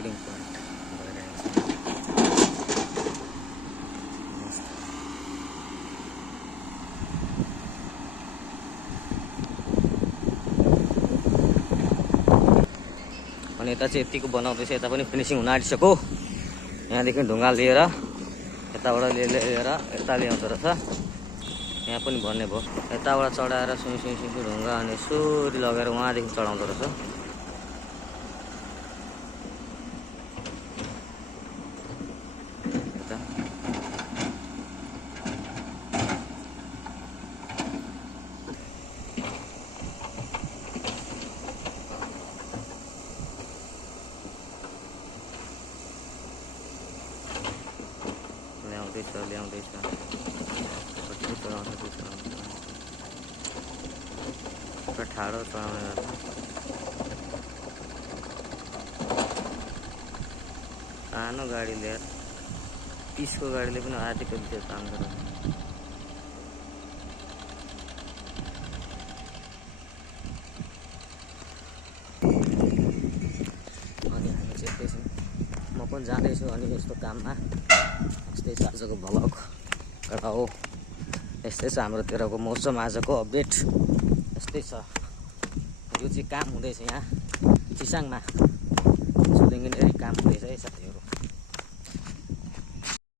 Loading point भइरहेको छ। अनि यता चाहिँ यतिको बनाउँदैछ, यता पनि फिनिसिङ हुन आँटिसक्यो। यहाँदेखि ढुङ्गा लिएर यताबाट लिएर यता ल्याउँदो रहेछ। यहाँ पनि भन्ने भयो, यताबाट चढाएर सुई ढुङ्गा अनि यसरी लगेर उहाँदेखि चढाउँदो रहेछ। ल्याउँदैछ कति चढाउँछ त्यो चढाउँछ। पुरा ठाडो चढाउने रहेछ। सानो गाडीले 30को गाडीले पनि आधीको त्यो तान्दो रहेछ। अनि हामी चाहिँ यस्तै छौँ, म पनि जाँदैछु अनि यस्तो काममा। यस्तै छ आजको भ्लग एउटा हो। यस्तै छ हाम्रोतिरको मौसम, आजको अपडेट यस्तै छ। यो चाहिँ काम हुँदैछ यहाँ चिसाङमा, सुलिङ्गेरी काम हुँदैछ है साथीहरू।